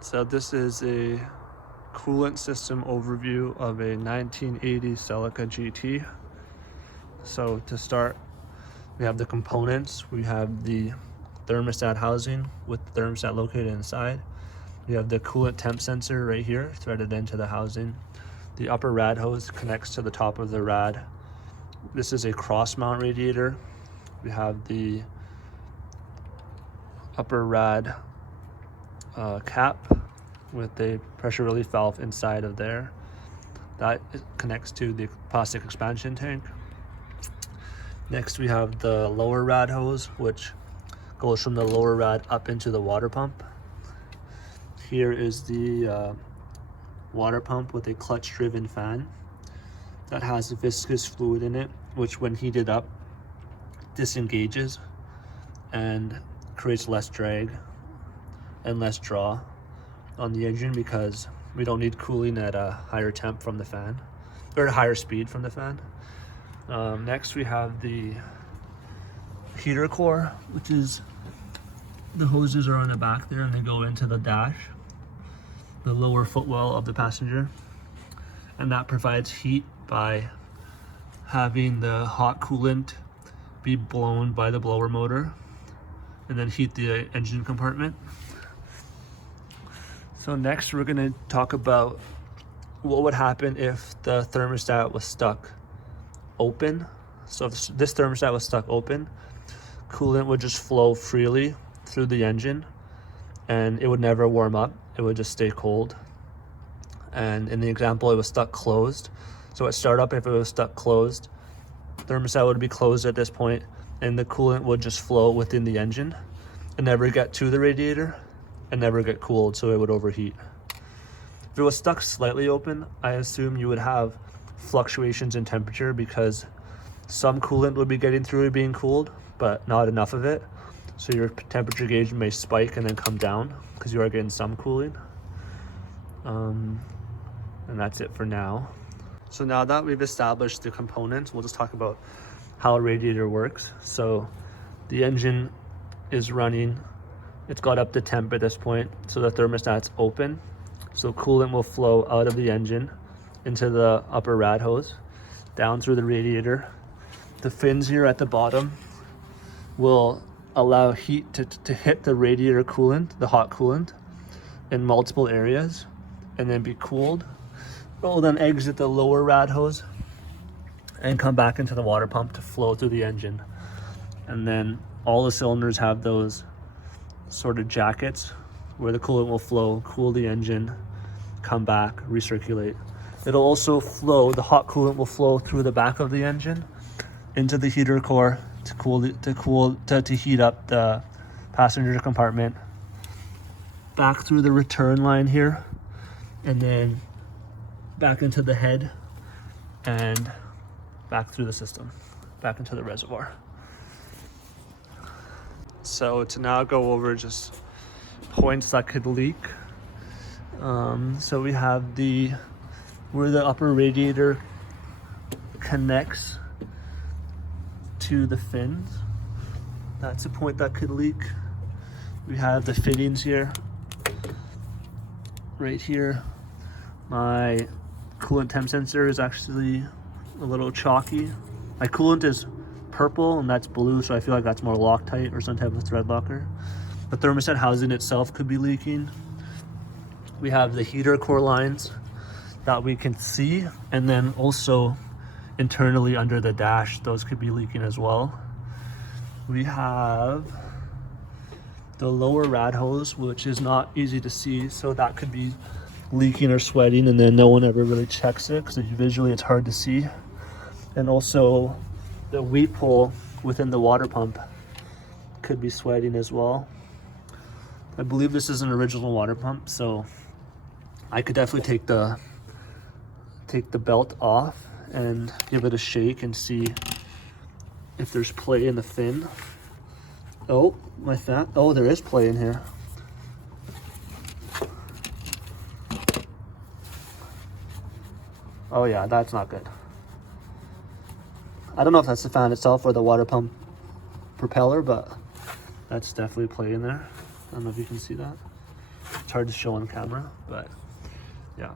So this is a coolant system overview of a 1980 Celica GT. So to start, we have the components. We have the thermostat housing with the thermostat located inside. We have the coolant temp sensor right here threaded into the housing. The upper rad hose connects to the top of the rad. This is a cross mount radiator. We have the upper rad cap with a pressure relief valve inside of there. That connects to the plastic expansion tank. Next we have the lower rad hose, which goes from the lower rad up into the water pump. Here is the water pump with a clutch driven fan that has a viscous fluid in it, which when heated up disengages and creates less drag and less draw on the engine, because we don't need cooling at a higher temp from the fan, or a higher speed from the fan. Next we have the heater core, which is the hoses are on the back there and they go into the dash, the lower footwell of the passenger, and that provides heat by having the hot coolant be blown by the blower motor and then heat the engine compartment. So next we're going to talk about what would happen if the thermostat was stuck open. So if this thermostat was stuck open, coolant would just flow freely through the engine and it would never warm up. It would just stay cold. And in the example, it was stuck closed. So at startup, if it was stuck closed, thermostat would be closed at this point and the coolant would just flow within the engine and never get to the radiator and never get cooled, so it would overheat. If it was stuck slightly open, I assume you would have fluctuations in temperature because some coolant would be getting through it being cooled, but not enough of it. So your temperature gauge may spike and then come down because you are getting some cooling. And that's it for now. So now that we've established the components, we'll just talk about how a radiator works. So the engine is running. It's got up to temp at this point, so the thermostat's open. So coolant will flow out of the engine into the upper rad hose, down through the radiator. The fins here at the bottom will allow heat to hit the radiator coolant, the hot coolant, in multiple areas, and then be cooled. It will then exit the lower rad hose and come back into the water pump to flow through the engine. And then all the cylinders have those sort of jackets where the coolant will flow, cool the engine, come back, recirculate. It'll also flow, the hot coolant will flow through the back of the engine into the heater core to heat up the passenger compartment, back through the return line here, and then back into the head and back through the system, back into the reservoir. So to now go over just points that could leak. So we have where the upper radiator connects to the fins. That's a point that could leak. We have the fittings here. Right here, my coolant temp sensor is actually a little chalky. My coolant is purple and that's blue, so I feel like that's more Loctite or some type of thread locker. The thermostat housing itself could be leaking. We have the heater core lines that we can see, and then also internally under the dash, those could be leaking as well. We have the lower rad hose, which is not easy to see, so that could be leaking or sweating, and then no one ever really checks it because visually it's hard to see. And also the weep hole within the water pump could be sweating as well. I believe this is an original water pump, so I could definitely take the belt off and give it a shake and see if there's play in the fin. Oh, there is play in here. Oh yeah, that's not good. I don't know if that's the fan itself or the water pump propeller, but that's definitely play in there. I don't know if you can see that. It's hard to show on camera, but yeah.